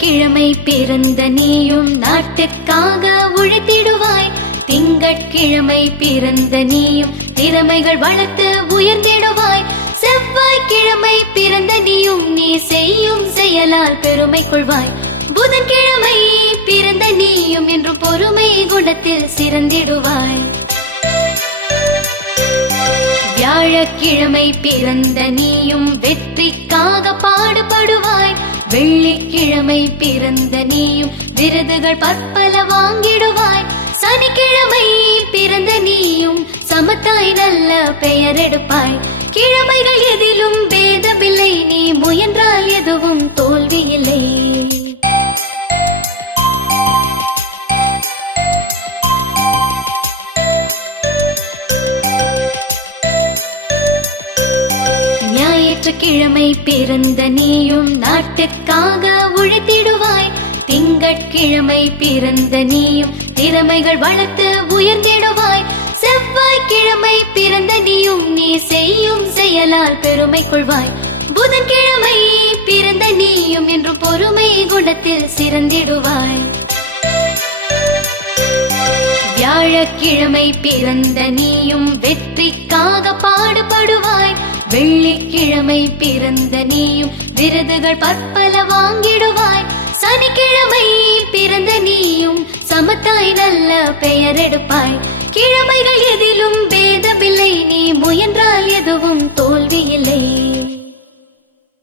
செவ்வாய்க்கிழமை பிறந்த நீயும் நாட்டுக்காக உழைத்திடுவாய். திங்கட்கிழமை பிறந்த நீயும் திறமைகள் வளர்த்து உயர்ந்திடுவாய். செவ்வாய்க்கிழமை பிறந்த நீயும் நீ செய்யும் செயலால் பெருமை கொள்வாய். புதன்கிழமை பிறந்த நீயும் என்று பொறுமை குணத்தில் சிறந்திடுவாய். வியாழக்கிழமை பிறந்த நீயும் வெற்றிக்காக பாடுபடுவாய். வெள்ளிக்கிழமை பிறந்த நீயும் விருதுகள் பற்பல வாங்கிடுவாய். சனிக்கிழமை பிறந்த நீயும் சமத்தாய் நல்ல பெயர் எடுப்பாய். கிழமைகள் எதிலும் பேதமில்லை, நீ முயன்றால் எதுவும் தோல்வியில்லை. ஞாயிற்றுக்கிழமை பிறந்த நீயும் நாட்டுக்காக உழைத்திடுவாய். திங்கட்கிழமை பிறந்த நீயும் திறமைகள் வளர்த்து உயர்ந்திடுவாய். செவ்வாய்க்கிழமை பிறந்த நீயும் நீ செய்யும் செயலால் பெருமை கொள்வாய். புதன்கிழமை பிறந்த நீயும் என்று பொறுமை குணத்தில் சிறந்திடுவாய். வியாழக்கிழமை பிறந்த நீயும் வெற்றிக்காக பாடுபடுவாய். வெள்ளிக்கிழமை பிறந்த நீயும் விருதுகள் பற்பல வாங்கிடுவாய். சனிக்கிழமை பிறந்த நீயும் சமத்தாய் நல்ல பெயர் எடுப்பாய். கிழமைகள் எதிலும் பேதமில்லை, நீ முயன்றால் எதுவும் தோல்வியில்லை.